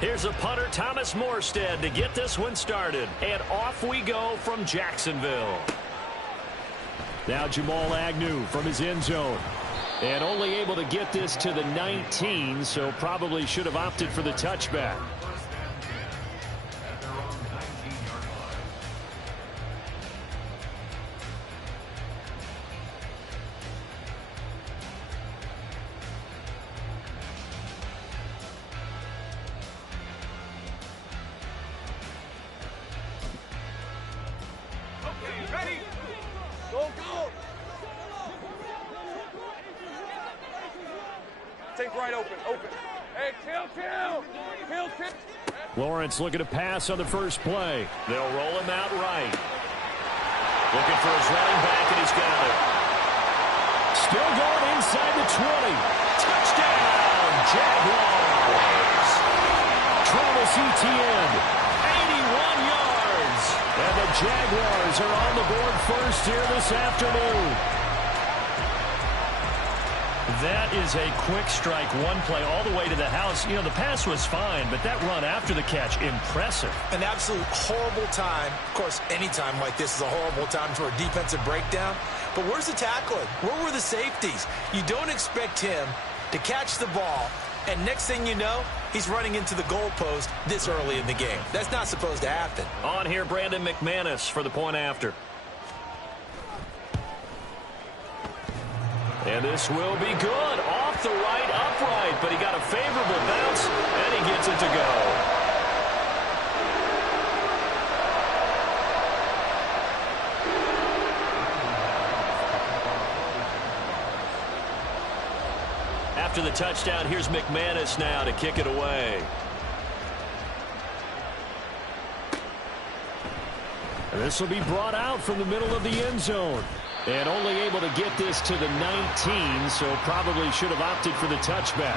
Here's a punter, Thomas Morstead, to get this one started. And off we go from Jacksonville. Now Jamal Agnew from his end zone. And only able to get this to the 19, so probably should have opted for the touchback. Lawrence looking to pass on the first play. They'll roll him out right. Looking for his running back, and he's got it. Still going inside the 20. Touchdown, Jaguars. Travis Etienne, 81 yards. And the Jaguars are on the board first here this afternoon. That is a quick strike, one play all the way to the house. You know, the pass was fine, but that run after the catch, impressive. An absolute horrible time. Of course, any time like this is a horrible time for a defensive breakdown. But where's the tackling? Where were the safeties? You don't expect him to catch the ball, and next thing you know, he's running into the goalpost this early in the game. That's not supposed to happen. On here, Brandon McManus for the point after. And this will be good. Off the right, upright, but he got a favorable bounce, and he gets it to go. After the touchdown, here's McManus now to kick it away. And this will be brought out from the middle of the end zone. And only able to get this to the 19, so probably should have opted for the touchback.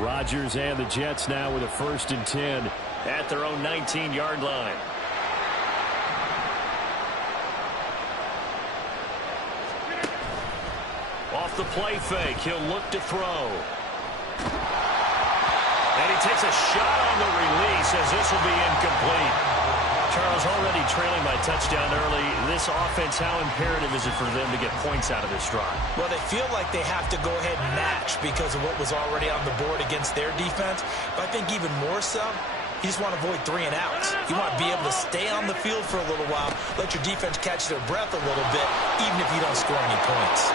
Rodgers and the Jets now with a 1st and 10 at their own 19-yard line. Off the play fake, he'll look to throw. And he takes a shot on the release as this will be incomplete. Charles, already trailing by touchdown early. This offense, how imperative is it for them to get points out of this drive? Well, they feel like they have to go ahead and match because of what was already on the board against their defense. But I think even more so, you just want to avoid 3 and outs. You want to be able to stay on the field for a little while, let your defense catch their breath a little bit, even if you don't score any points.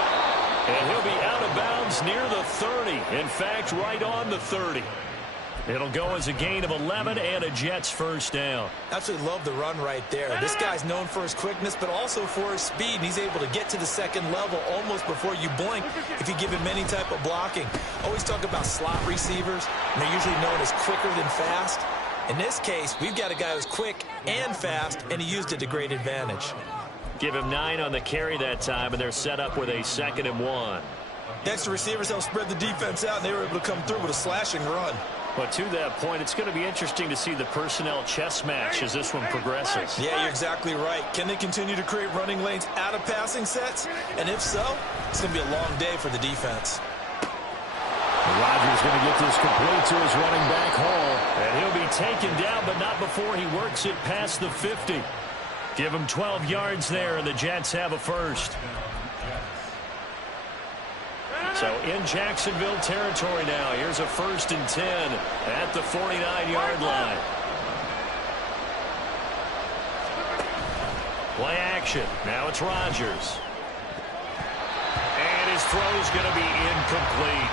And he'll be out of bounds near the 30. In fact, right on the 30. It'll go as a gain of 11 and a Jets 1st down. Absolutely love the run right there. This guy's known for his quickness, but also for his speed. And he's able to get to the 2nd level almost before you blink if you give him any type of blocking. Always talk about slot receivers, and they're usually known as quicker than fast. In this case, we've got a guy who's quick and fast, and he used it to great advantage. Give him 9 on the carry that time, and they're set up with a 2nd and 1. Next to receivers, they'll spread the defense out, and they were able to come through with a slashing run. But to that point, it's going to be interesting to see the personnel chess match as this one progresses. Yeah, you're exactly right. Can they continue to create running lanes out of passing sets? And if so, it's going to be a long day for the defense. Rodgers going to get this complete to his running back Hall. And he'll be taken down, but not before he works it past the 50. Give him 12 yards there, and the Jets have a 1st. So in Jacksonville territory now. Here's a 1st and 10 at the 49-yard line. Play action. Now it's Rodgers. And his throw's going to be incomplete.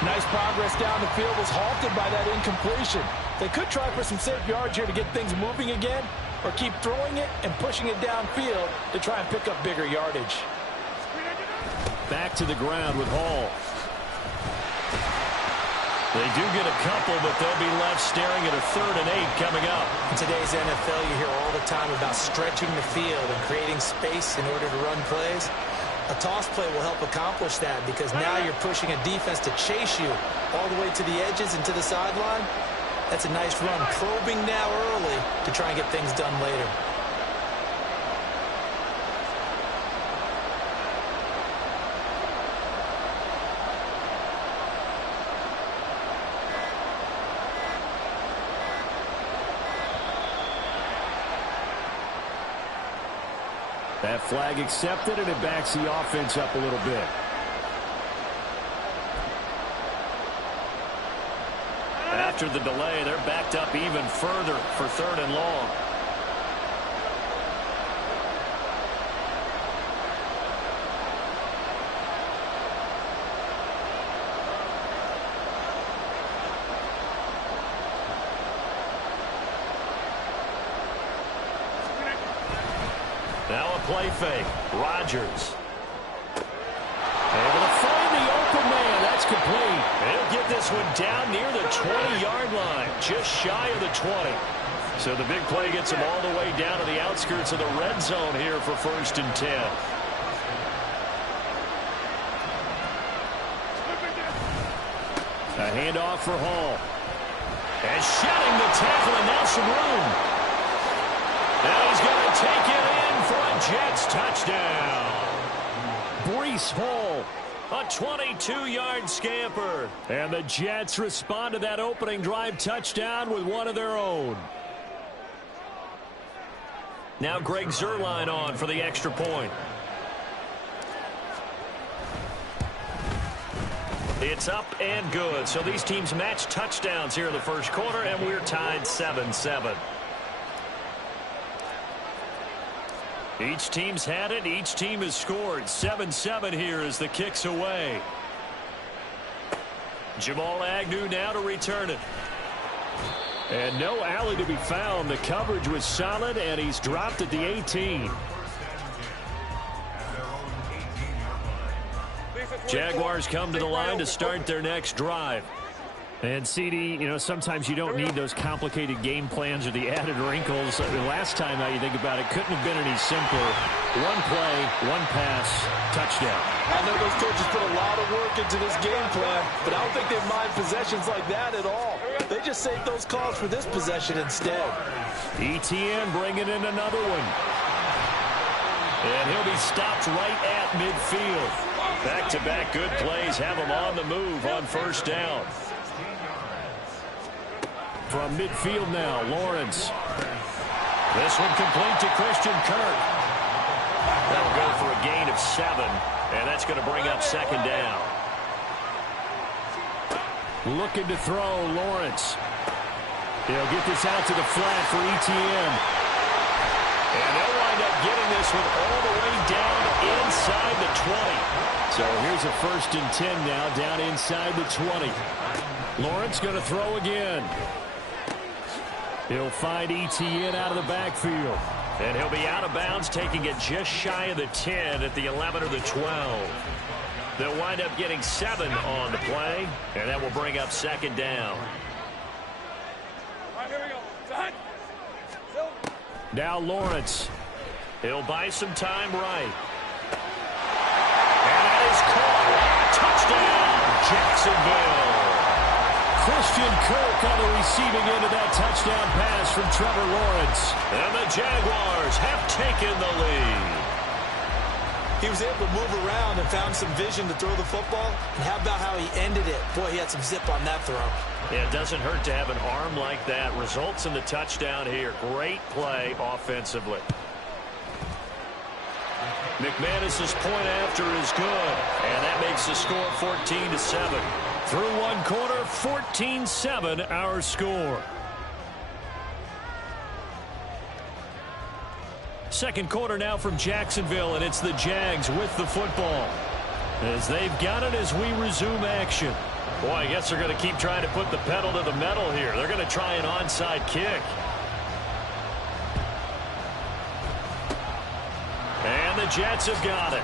Nice progress down the field was halted by that incompletion. They could try for some safe yards here to get things moving again, or keep throwing it and pushing it downfield to try and pick up bigger yardage. Back to the ground with Hall. They do get a couple, but they'll be left staring at a 3rd and 8 coming up. In today's NFL, you hear all the time about stretching the field and creating space in order to run plays. A toss play will help accomplish that because now you're pushing a defense to chase you all the way to the edges and to the sideline. That's a nice run, probing now early to try and get things done later. That flag accepted, and it backs the offense up a little bit. After the delay, they're backed up even further for 3rd and long. Now a play fake. Rodgers. Able to find the open man. That's complete. They'll get this one down near the 20-yard line. Just shy of the 20. So the big play gets them all the way down to the outskirts of the red zone here for 1st and 10. A handoff for Hall. And shedding the tackle, and now some room. Now he's going to take it in for a Jets touchdown. Breece Hall, a 22-yard scamper. And the Jets respond to that opening drive touchdown with one of their own. Now Greg Zuerlein on for the extra point. It's up and good. So these teams match touchdowns here in the first quarter, and we're tied 7-7. Each team's had it. Each team has scored. 7-7 here as the kick's away. Jamal Agnew now to return it. And no alley to be found. The coverage was solid, and he's dropped at the 18. Jaguars come to the line to start their next drive. And, CD, you know, sometimes you don't need those complicated game plans or the added wrinkles. The last time, now you think about it, couldn't have been any simpler. One play, one pass, touchdown. I know those coaches put a lot of work into this game plan, but I don't think they mind possessions like that at all. They just save those calls for this possession instead. ETN bringing in another one. And he'll be stopped right at midfield. Back-to-back good plays have him on the move on 1st down. From midfield now, Lawrence. This one complete to Christian Kirk. That'll go for a gain of 7, and that's going to bring up 2nd down. Looking to throw, Lawrence. He'll get this out to the flat for ETN. And they'll wind up getting this one all the way down inside the 20. So here's a 1st and 10 now, down inside the 20. Lawrence going to throw again. He'll find ETN out of the backfield. And he'll be out of bounds, taking it just shy of the 10 at the 11 or the 12. They'll wind up getting 7 on the play, and that will bring up 2nd down. All right, here we go. Now Lawrence. He'll buy some time right. And that is caught. Touchdown, Jacksonville. Christian Kirk on the receiving end of that touchdown pass from Trevor Lawrence. And the Jaguars have taken the lead. He was able to move around and found some vision to throw the football. And how about how he ended it? Boy, he had some zip on that throw. Yeah, it doesn't hurt to have an arm like that. Results in the touchdown here. Great play offensively. McManus's point after is good. And that makes the score 14-7. Through one quarter, 14-7 our score. Second quarter now from Jacksonville, and it's the Jags with the football. As they've got it as we resume action. Boy, I guess they're going to keep trying to put the pedal to the metal here. They're going to try an onside kick. And the Jets have got it.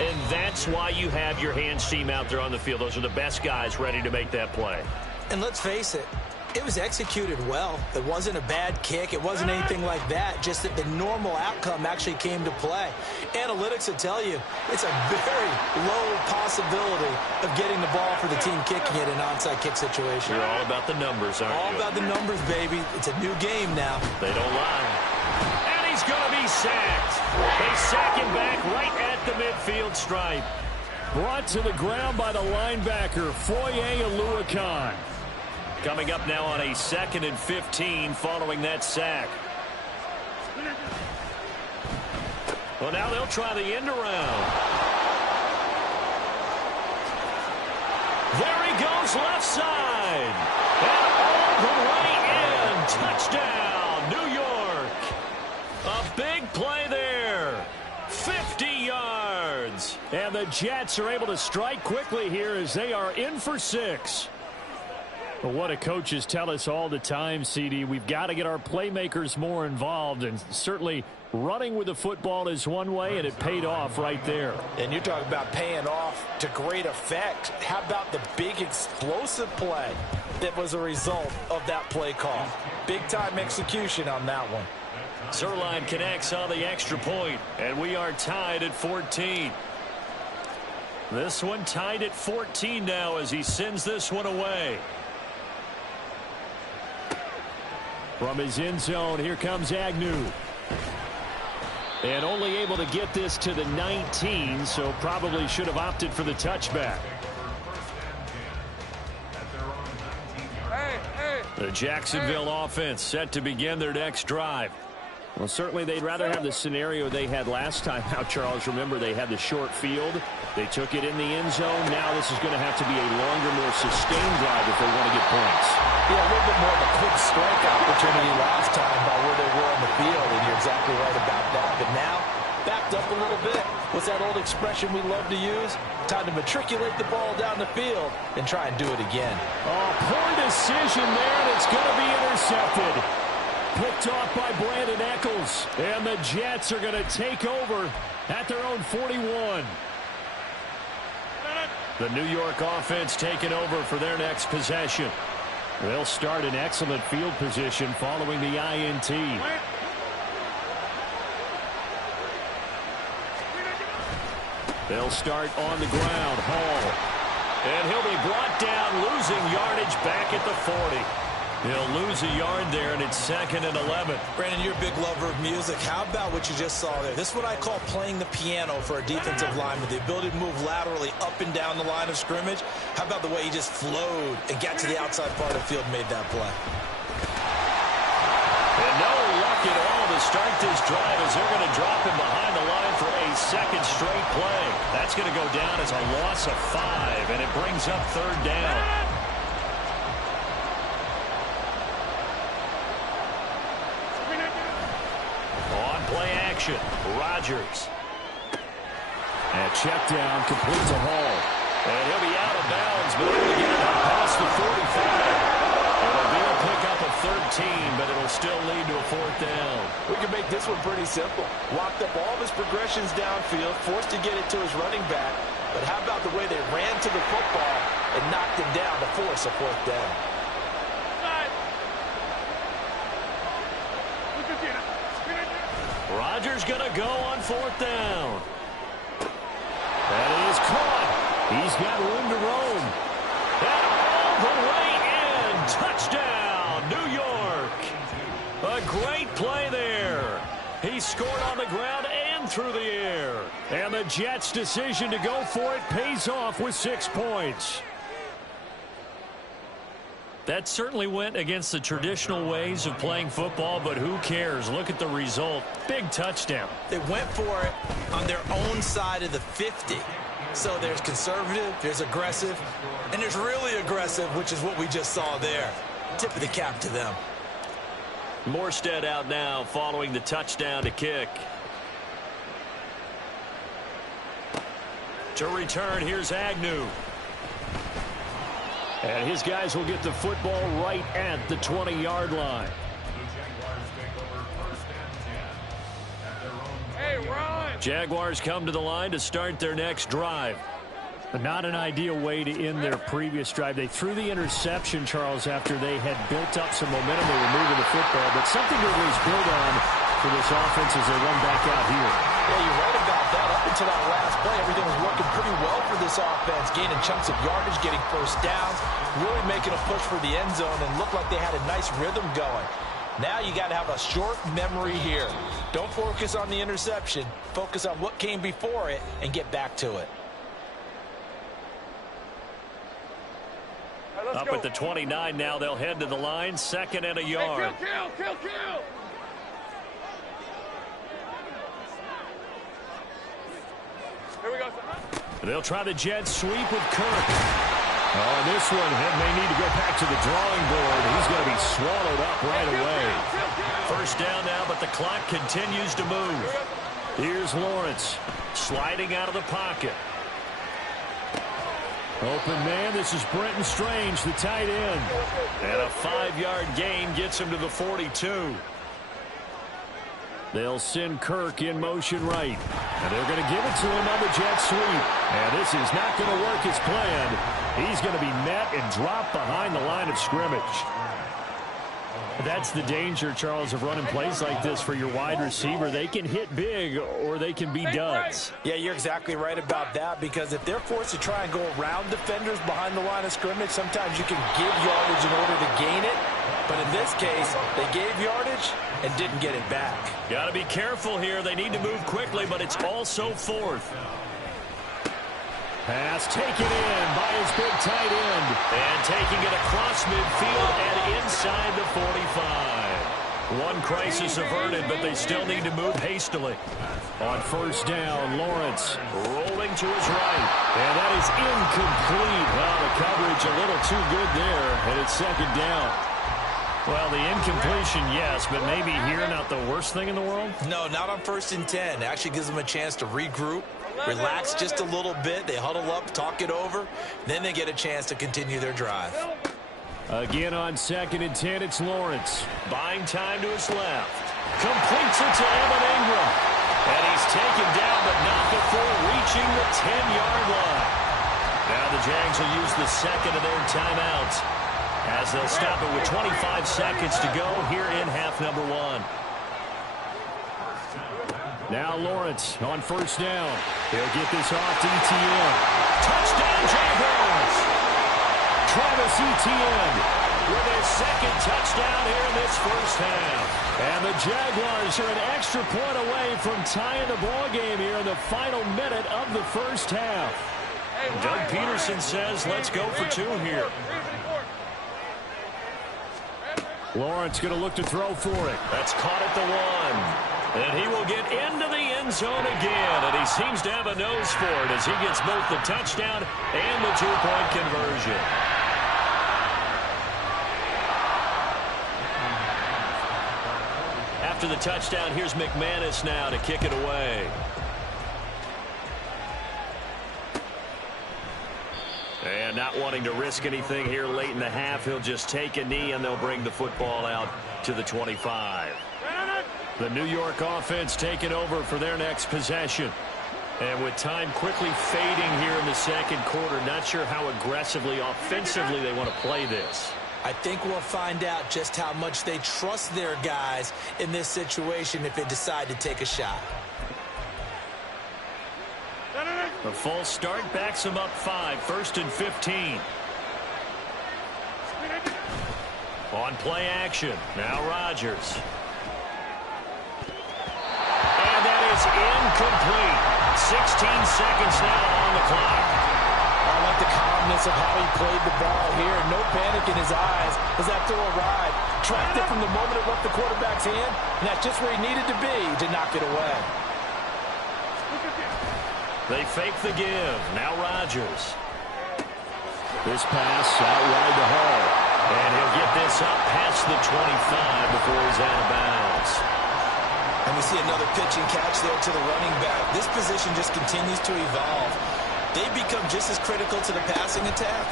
And that's why you have your hands team out there on the field. Those are the best guys ready to make that play. And let's face it, It was executed well. It wasn't a bad kick. It wasn't anything like that. Just that the normal outcome actually came to play. Analytics will tell you it's a very low possibility of getting the ball for the team kicking it in an onside kick situation. You're all about the numbers, aren't you? All about the numbers, baby. It's a new game now. They don't lie. And he's going to be sacked. They sack him back right at the midfield stripe. Brought to the ground by the linebacker, Foye Oluokun. Coming up now on a 2nd and 15 following that sack. Well, now they'll try the end around. There he goes, left side. And all the way in. Touchdown, New York. A big play there. 50 yards. And the Jets are able to strike quickly here as they are in for 6. But what do coaches tell us all the time, CD? We've got to get our playmakers more involved, and certainly running with the football is one way, and it paid off right there. And you're talking about paying off to great effect. How about the big explosive play that was a result of that play call? Big-time execution on that one. Zerline connects on the extra point, and we are tied at 14. This one tied at 14 now as he sends this one away. From his end zone, here comes Agnew. And only able to get this to the 19, so probably should have opted for the touchback. The Jacksonville offense set to begin their next drive. Well, certainly they'd rather have the scenario they had last time out, Charles. Remember, they had the short field. They took it in the end zone. Now this is going to have to be a longer, more sustained drive if they want to get points. Yeah, a little bit more of a quick strike opportunity last time by where they were on the field, and you're exactly right about that. But now, backed up a little bit. What's that old expression we love to use? Time to matriculate the ball down the field and try and do it again. Oh, poor decision there, and it's going to be intercepted. Picked off by Brandon Eccles. And the Jets are going to take over at their own 41. The New York offense taking over for their next possession. They'll start in excellent field position following the INT. They'll start on the ground. Hall. And he'll be brought down, losing yardage back at the 40. He'll lose a yard there, and it's 2nd and 11. Brandon, you're a big lover of music. How about what you just saw there? This is what I call playing the piano for a defensive lineman, the ability to move laterally up and down the line of scrimmage. How about the way he just flowed and got to the outside part of the field and made that play? And no luck at all to start this drive as they're going to drop him behind the line for a 2nd straight play. That's going to go down as a loss of 5, and it brings up 3rd down. Play action. Rodgers. And check down, complete to Hall. And he'll be out of bounds, but able to get it out past the 45. It'll be a pickup of 13, but it'll still lead to a 4th down. We can make this one pretty simple. Locked up all of his progressions downfield, forced to get it to his running back. But how about the way they ran to the football and knocked him down to force a 4th down? Rodgers going to go on 4th down. That is caught. He's got room to roam. And all the way in. Touchdown, New York. A great play there. He scored on the ground and through the air. And the Jets' decision to go for it pays off with 6 points. That certainly went against the traditional ways of playing football, but who cares? Look at the result. Big touchdown. They went for it on their own side of the 50. So there's conservative, there's aggressive, and there's really aggressive, which is what we just saw there. Tip of the cap to them. Morstead out now following the touchdown to kick. To return, here's Agnew. And his guys will get the football right at the 20-yard line. Hey, run! Jaguars come to the line to start their next drive. But not an ideal way to end their previous drive. They threw the interception, Charles, after they had built up some momentum. They were moving the football, but something to at least build on for this offense as they run back out here. Yeah, you're right about that. Up until that last play, everything was working pretty well for this offense, gaining chunks of yardage, getting first downs, really making a push for the end zone, and looked like they had a nice rhythm going. Now you got to have a short memory here. Don't focus on the interception. Focus on what came before it and get back to it. Up at the 29 now, they'll head to the line, 2nd and a yard. Hey, kill. Here we go. They'll try the jet sweep with Kirk. Oh, and this one may need to go back to the drawing board. He's going to be swallowed up right away. First down now, but the clock continues to move. Here's Lawrence sliding out of the pocket. Open man, this is Brenton Strange, the tight end. And a 5-yard gain gets him to the 42. They'll send Kirk in motion right. And they're going to give it to him on the jet sweep. And this is not going to work as planned. He's going to be met and dropped behind the line of scrimmage. That's the danger, Charles, of running plays like this for your wide receiver. They can hit big or they can be duds. Yeah, you're exactly right about that, because if they're forced to try and go around defenders behind the line of scrimmage, sometimes you can give yardage in order to gain it. But in this case, they gave yardage and didn't get it back. Got to be careful here. They need to move quickly, but it's also 4th. Pass taken in by his big tight end. And taking it across midfield and inside the 45. One crisis averted, but they still need to move hastily. On first down, Lawrence rolling to his right. And that is incomplete. Well, the coverage a little too good there, and it's 2nd down. Well, the incompletion, yes, but maybe here not the worst thing in the world? No, not on 1st and 10. It actually gives them a chance to regroup, relax just a little bit. They huddle up, talk it over. Then they get a chance to continue their drive. Again on 2nd and 10, it's Lawrence. Buying time to his left. Completes it to Evan Ingram. And he's taken down, but not before reaching the 10-yard line. Now the Jags will use the 2nd of their timeouts, as they'll stop it with 25 seconds to go here in half number 1. Now Lawrence on first down. He'll get this off to Etienne. Touchdown, Jaguars! Travis Etienne with his 2nd touchdown here in this first half. And the Jaguars are an extra point away from tying the ball game here in the final minute of the first half. Doug Peterson says, let's go for 2 here. Lawrence going to look to throw for it. That's caught at the 1. And he will get into the end zone again. And he seems to have a nose for it as he gets both the touchdown and the 2-point conversion. After the touchdown, here's McManus now to kick it away. And not wanting to risk anything here late in the half, he'll just take a knee and they'll bring the football out to the 25. The New York offense taking over for their next possession. And with time quickly fading here in the 2nd quarter, not sure how aggressively, offensively they want to play this. I think we'll find out just how much they trust their guys in this situation if they decide to take a shot. The false start backs them up 5, 1st and 15. On play action, now Rodgers. And that is incomplete. 16 seconds now on the clock. I like the calmness of how he played the ball here. No panic in his eyes as that throw arrived. Tracked it from the moment it left the quarterback's hand, and that's just where he needed to be to knock it away. They fake the give. Now Rodgers. This pass out wide to Hall. And he'll get this up past the 25 before he's out of bounds. And we see another pitch and catch there to the running back. This position just continues to evolve. They become just as critical to the passing attack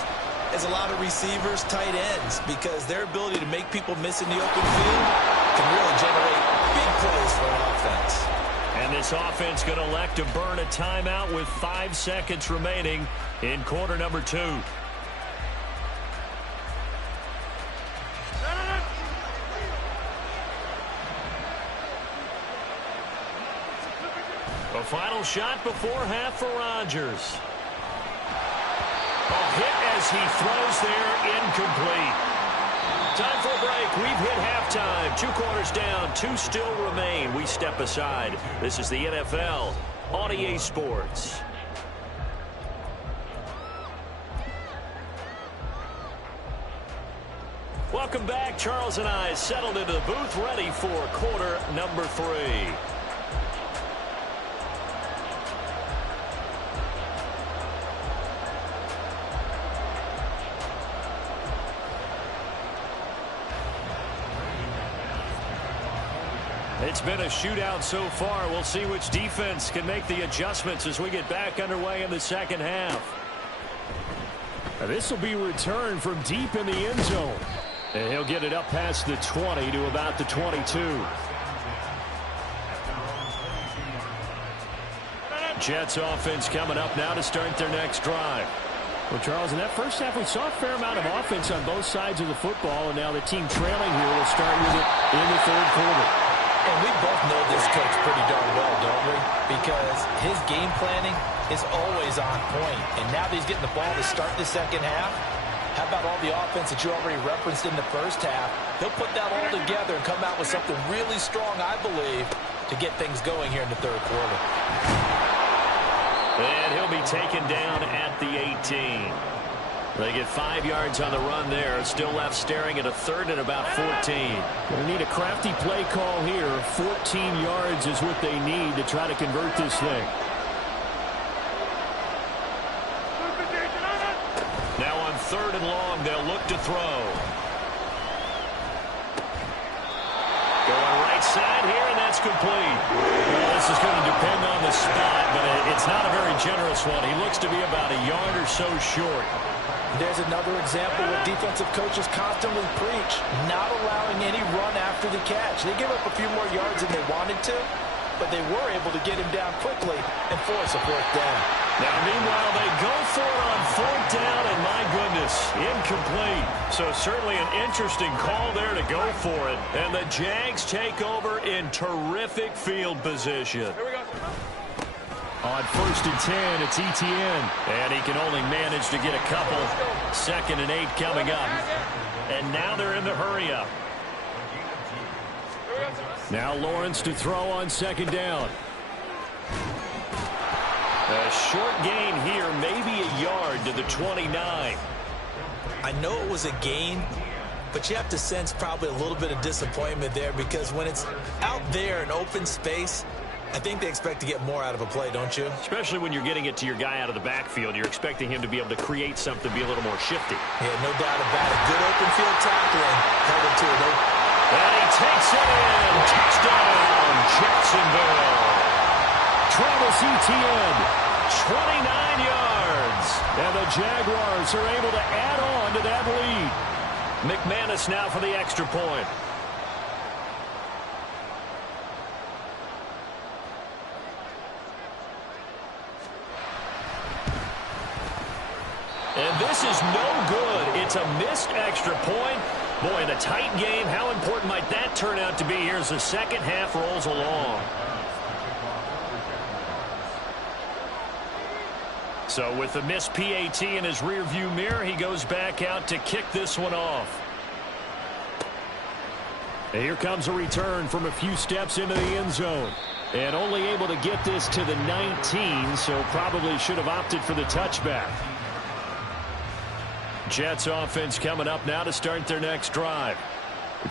as a lot of receivers, tight ends, because their ability to make people miss in the open field can really generate big plays for an offense. And this offense going to elect to burn a timeout with 5 seconds remaining in quarter number 2. A final shot before half for Rodgers. A hit as he throws there, incomplete. Time for a break. We've hit halftime. 2 quarters down, 2 still remain. We step aside. This is the NFL on EA Sports. Welcome back. Charles and I settled into the booth, ready for quarter number 3. It's been a shootout so far. We'll see which defense can make the adjustments as we get back underway in the second half. This will be returned from deep in the end zone. And he'll get it up past the 20 to about the 22. Jets offense coming up now to start their next drive. Well, Charles, in that first half, we saw a fair amount of offense on both sides of the football, and now the team trailing here will start with it in the third quarter. And we both know this coach pretty darn well, don't we? Because his game planning is always on point. And now that he's getting the ball to start the second half, how about all the offense that you already referenced in the first half? He'll put that all together and come out with something really strong, I believe, to get things going here in the third quarter. And he'll be taken down at the 18. They get 5 yards on the run there. Still left staring at a third and about 14. Going to need a crafty play call here. 14 yards is what they need to try to convert this thing. Now on 3rd and long, they'll look to throw. Going right side here, and that's complete. Well, this is going to depend on the spot, but it's not a very generous one. He looks to be about a yard or so short. There's another example what defensive coaches constantly preach, not allowing any run after the catch. They give up a few more yards than they wanted to, but they were able to get him down quickly and force a 4th down. Now, meanwhile, they go for it on 4th down, and my goodness, incomplete. So certainly an interesting call there to go for it. And the Jags take over in terrific field position. Here we go. On 1st and 10, it's Etienne. And he can only manage to get a couple. 2nd and 8 coming up. And now they're in the hurry up. Now Lawrence to throw on 2nd down. A short gain here, maybe a yard to the 29. I know it was a gain, but you have to sense probably a little bit of disappointment there because when it's out there in open space, I think they expect to get more out of a play, don't you? Especially when you're getting it to your guy out of the backfield. You're expecting him to be able to create something, be a little more shifty. Yeah, no doubt about it. Good open field tackling. Held him to it. And he takes it in. Touchdown, Jacksonville. Travis Etienne. 29 yards. And the Jaguars are able to add on to that lead. McManus now for the extra point. And this is no good. It's a missed extra point. Boy, in a tight game, how important might that turn out to be here as the second half rolls along? So with the missed PAT in his rearview mirror, he goes back out to kick this one off. And here comes a return from a few steps into the end zone. And only able to get this to the 19, so probably should have opted for the touchback. Jets offense coming up now to start their next drive.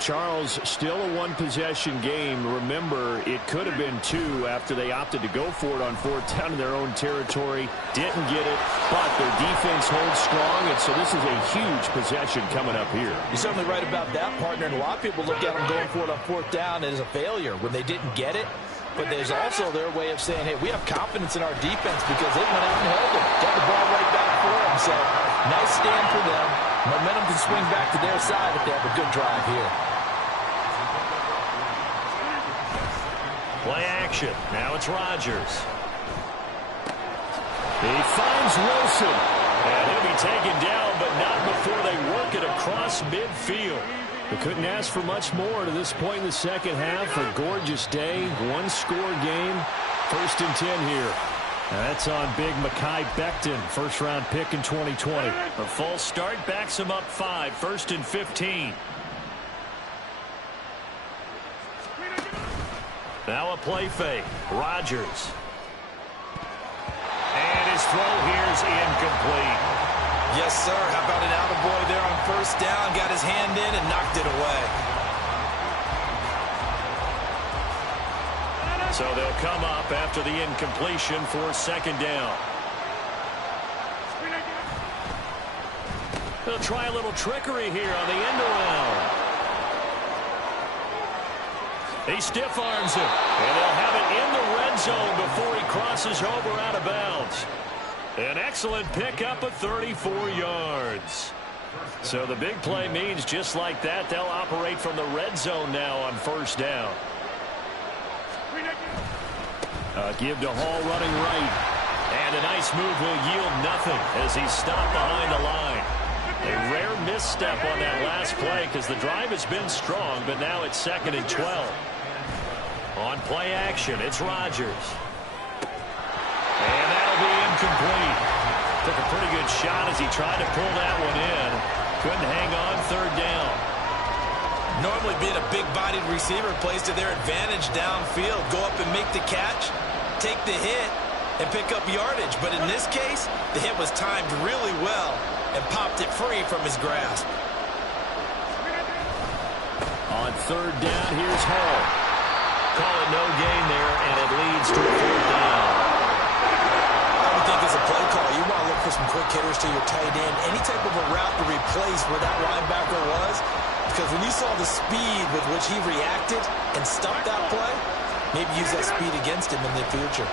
Charles, still a one-possession game. Remember, it could have been 2 after they opted to go for it on 4th down in their own territory. Didn't get it, but their defense holds strong, and so this is a huge possession coming up here. You're certainly right about that, partner, and a lot of people look at them going for it on 4th down as a failure when they didn't get it. But there's also their way of saying, hey, we have confidence in our defense because they went out and held it. Got the ball right back for them. So nice stand for them. Momentum can swing back to their side if they have a good drive here. Play action. Now it's Rodgers. He finds Wilson. And he'll be taken down, but not before they work it across midfield. They couldn't ask for much more to this point in the second half. A gorgeous day, one-score game. 1st and 10 here. That's on big Mekhi Becton, first-round pick in 2020. A false start backs him up 5, 1st and 15. Now a play fake. Rodgers. And his throw here is incomplete. Yes, sir. How about an attaboy there on 1st down? Got his hand in and knocked it away. So they'll come up after the incompletion for 2nd down. They'll try a little trickery here on the end around. He stiff arms him, and they'll have it in the red zone before he crosses over out of bounds. An excellent pickup of 34 yards. So the big play means just like that, they'll operate from the red zone now on 1st down. Give to Hall running right. And a nice move will yield nothing as he's stopped behind the line. A rare misstep on that last play because the drive has been strong, but now it's 2nd and 12. On play action, it's Rodgers. And that'll be incomplete. Took a pretty good shot as he tried to pull that one in. Couldn't hang on 3rd down. Normally being a big-bodied receiver plays to their advantage downfield. Go up and make the catch, take the hit, and pick up yardage. But in this case, the hit was timed really well and popped it free from his grasp. On 3rd down, here's Hall. Call it no gain there, and it leads to a 4th down. I would think as a play call, you want to look for some quick hitters to your tight end. Any type of a route to replace where that linebacker was. Because when you saw the speed with which he reacted and stuffed that play, maybe use that speed against him in the future.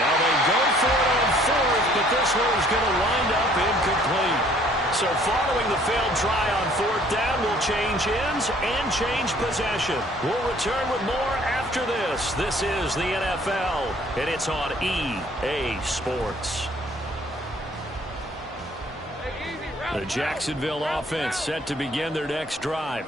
Now they go for it on 4th, but this one is going to wind up incomplete. So following the failed try on 4th down, we'll change ends and change possession. We'll return with more after this. This is the NFL, and it's on EA Sports. The Jacksonville offense set to begin their next drive.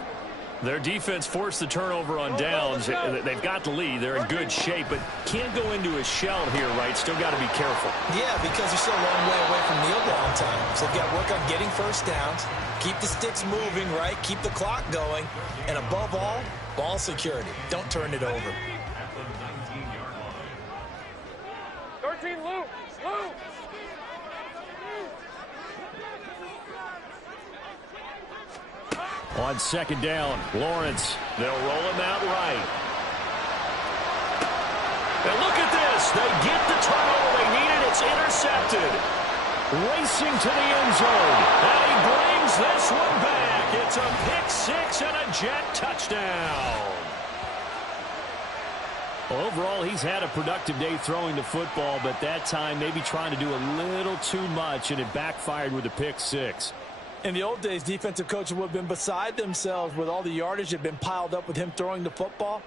Their defense forced the turnover on downs. They've got the lead. They're in good shape, but can't go into a shell here, right? Still got to be careful. Yeah, because you're still a long way away from kneel down time. So they've got to work on getting 1st downs, keep the sticks moving, right? Keep the clock going, and above all, ball security. Don't turn it over. 13, Luke. Luke. On 2nd down, Lawrence. They'll roll him out right. And look at this. They get the turnover they needed. It's intercepted. Racing to the end zone. And he brings this one back. It's a pick-6 and a Jet touchdown. Overall, he's had a productive day throwing the football, but that time maybe trying to do a little too much, and it backfired with a pick-6. In the old days, defensive coaches would have been beside themselves with all the yardage that had been piled up with him throwing the football.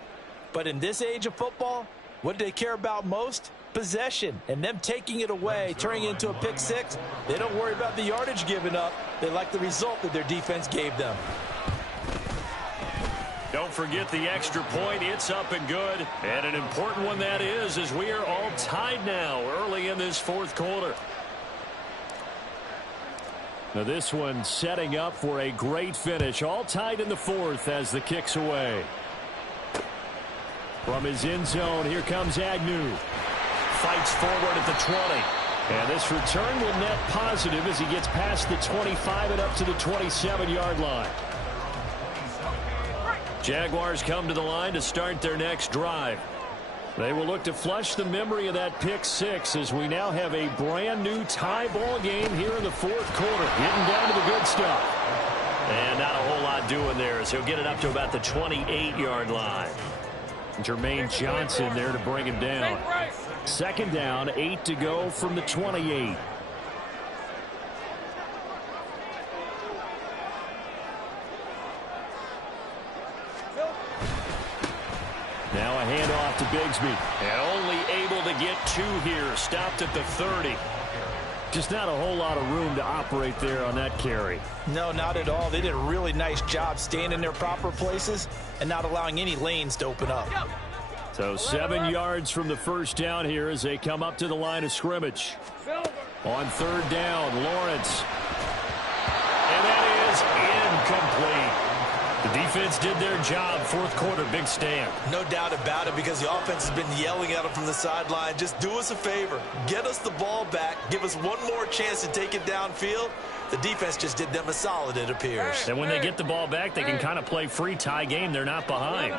But in this age of football, what do they care about most? Possession. And them taking it away, turning it into a pick-6. They don't worry about the yardage given up. They like the result that their defense gave them. Don't forget the extra point. It's up and good. And an important one that is, as we are all tied now early in this 4th quarter. Now this one setting up for a great finish. All tied in the 4th as the kick's away. From his end zone, here comes Agnew. Fights forward at the 20. And this return will net positive as he gets past the 25 and up to the 27-yard line. Jaguars come to the line to start their next drive. They will look to flush the memory of that pick-6 as we now have a brand-new tie ball game here in the 4th quarter. Getting down to the good stuff. And not a whole lot doing there as he'll get it up to about the 28-yard line. Jermaine Johnson there to bring him down. 2nd down, 8 to go from the 28. off to Bigsby. And only able to get 2 here. Stopped at the 30. Just not a whole lot of room to operate there on that carry. No, not at all. They did a really nice job staying in their proper places and not allowing any lanes to open up. So 7 yards from the first down here as they come up to the line of scrimmage. On 3rd down, Lawrence. And that is incomplete. The defense did their job. 4th quarter, big stand. No doubt about it, because the offense has been yelling at them from the sideline. Just do us a favor. Get us the ball back. Give us one more chance to take it downfield. The defense just did them a solid, it appears. And when they get the ball back, they can kind of play free, tie game. They're not behind.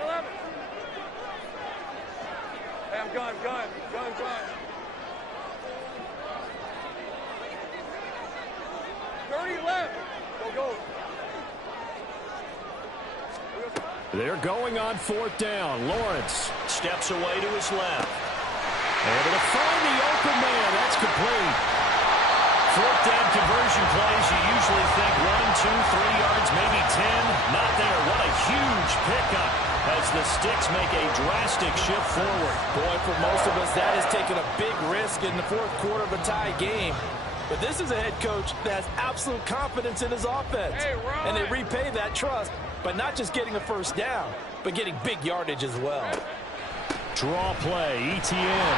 Hey, I'm gone. 30 left. Go. They're going on 4th down. Lawrence Steps away to his left. able to find the open man. That's complete. 4th down conversion plays. You usually think 1, 2, 3 yards, maybe 10. Not there. What a huge pickup as the Sticks make a drastic shift forward. Boy, for most of us, that has taken a big risk in the 4th quarter of a tie game. But this is a head coach that has absolute confidence in his offense. And they repay that trust by not just getting a first down, but getting big yardage as well. Draw play, ETN.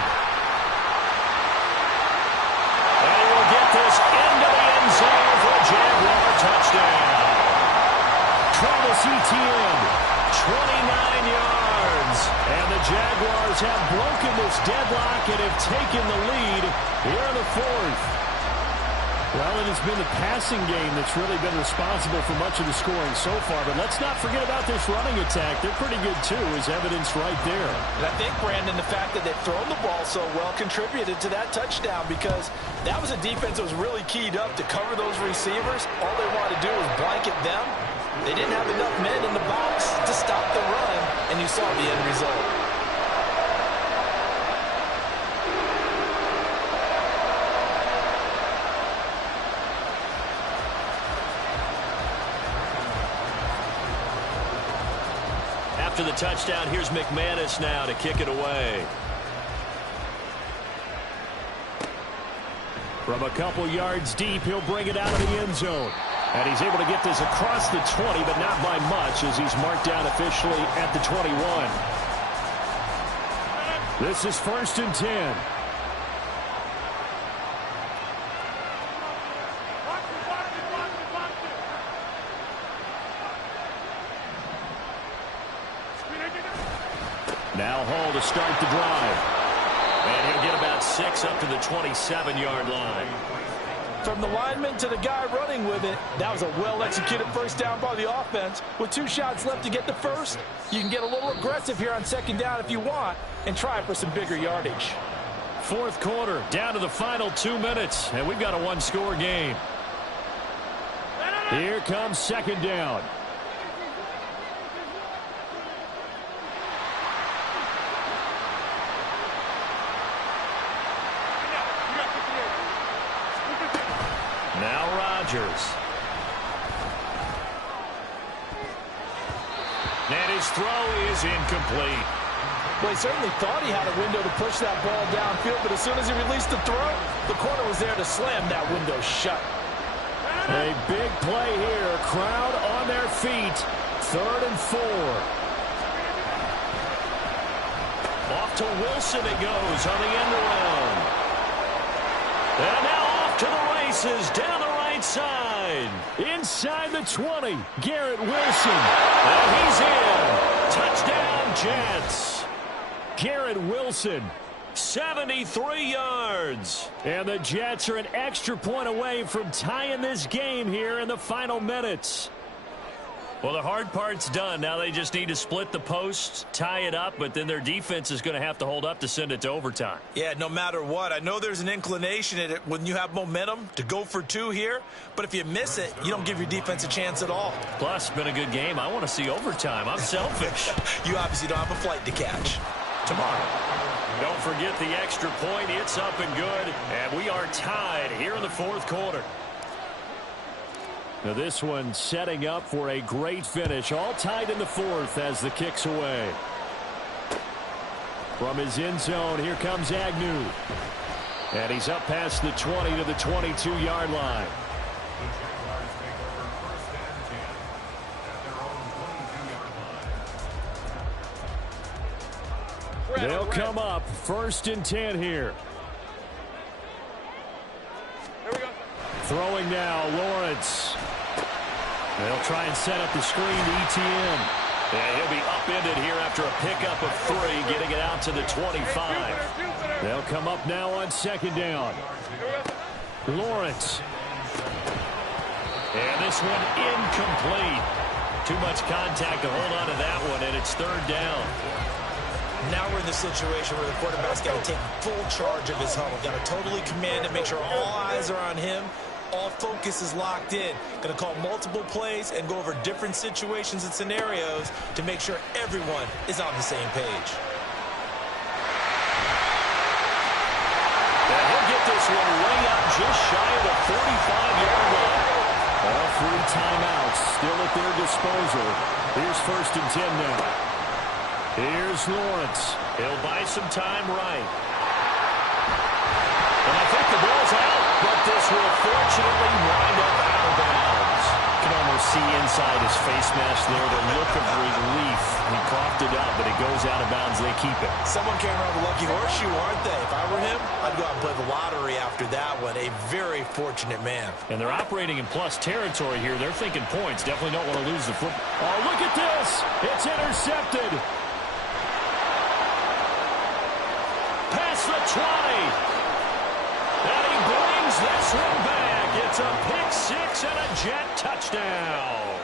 And he will get this into the end zone for a Jaguar touchdown. Travis Etienne, 29 yards. And the Jaguars have broken this deadlock and have taken the lead here in the 4th. Well, it has been the passing game that's really been responsible for much of the scoring so far. But let's not forget about this running attack. They're pretty good, too, as evidenced right there. And I think, Brandon, the fact that they've thrown the ball so well contributed to that touchdown, because that was a defense that was really keyed up to cover those receivers. All they wanted to do was blanket them. They didn't have enough men in the box to stop the run, and you saw the end result. After the touchdown, here's McManus now to kick it away. From a couple yards deep, he'll bring it out of the end zone. And he's able to get this across the 20, but not by much, as he's marked down officially at the 21. This is 1st and 10. Now Hall to start the drive. And he'll get about 6 up to the 27-yard line. From the lineman to the guy running with it, that was a well-executed first down by the offense. With 2 shots left to get the first, you can get a little aggressive here on 2nd down if you want and try for some bigger yardage. 4th quarter, down to the final 2 minutes, and we've got a 1-score game. Here comes 2nd down. Now Rodgers. And his throw is incomplete. Well, he certainly thought he had a window to push that ball downfield, but as soon as he released the throw, the corner was there to slam that window shut. A big play here. Crowd on their feet. 3rd and 4. Off to Wilson it goes on the end around. And now off to the races down the right side. Inside the 20, Garrett Wilson. And he's in. Touchdown, Jets. Garrett Wilson. 73 yards. And the Jets are an extra point away from tying this game here in the final minutes. Well, the hard part's done. Now they just need to split the posts, tie it up, but then their defense is going to have to hold up to send it to overtime. Yeah, no matter what. I know there's an inclination in it when you have momentum to go for 2 here, but if you miss it, you don't give your defense a chance at all. Plus, been a good game. I want to see overtime. I'm selfish. You obviously don't have a flight to catch. Tomorrow. Don't forget the extra point. It's up and good, and we are tied here in the 4th quarter. Now this one setting up for a great finish. All tied in the 4th as the kick's away. From his end zone, here comes Agnew. And he's up past the 20 to the 22-yard line. They'll come up 1st and 10 here. Throwing now, Lawrence. They'll try and set up the screen to ETN. Yeah, he'll be upended here after a pickup of 3, getting it out to the 25. They'll come up now on 2nd down. Lawrence. And this one incomplete. Too much contact to hold on to that one, and it's 3rd down. Now we're in the situation where the quarterback's got to take full charge of his huddle. Got to totally command it, make sure all eyes are on him. All focus is locked in. Going to call multiple plays and go over different situations and scenarios to make sure everyone is on the same page. And he'll get this one way up just shy of the 45-yard line. All 3 timeouts still at their disposal. Here's 1st and 10 now. Here's Lawrence. He'll buy some time right. And I think the ball's out, but this will fortunately wind up out of bounds. You can almost see inside his face mask there the look of relief. He coughed it up, but it goes out of bounds. They keep it. Someone came around the lucky horseshoe, aren't they? If I were him, I'd go out and play the lottery after that one. A very fortunate man. And they're operating in plus territory here. They're thinking points. Definitely don't want to lose the football. Oh, look at this. It's intercepted. Past the 20. And he brings this one back. It's a pick-6 and a Jet touchdown.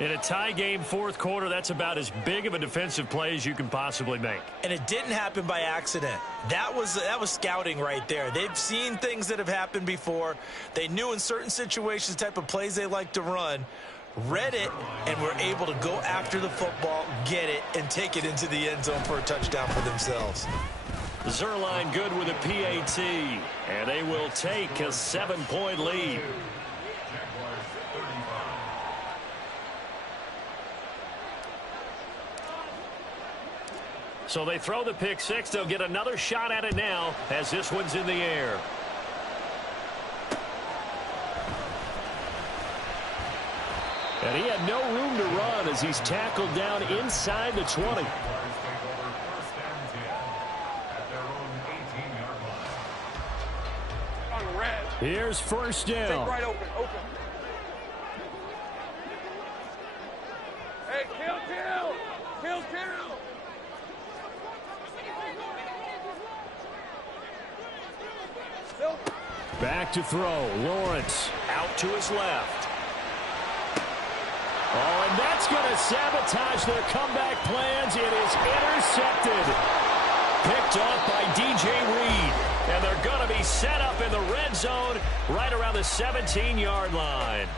In a tie game, 4th quarter, that's about as big of a defensive play as you can possibly make. And it didn't happen by accident. That was scouting right there. They've seen things that have happened before. They knew in certain situations the type of plays they like to run. Read it, and were able to go after the football, get it, and take it into the end zone for a touchdown for themselves. Zerline good with a PAT, and they will take a 7-point lead. So they throw the pick-6. They'll get another shot at it now as this one's in the air. And he had no room to run as he's tackled down inside the 20. Here's 1st down. Take right open. Hey, kill. Back to throw. Lawrence out to his left. Oh, and that's going to sabotage their comeback plans. It is intercepted. Picked off by DJ Reed. And they're going to be set up in the red zone right around the 17-yard line.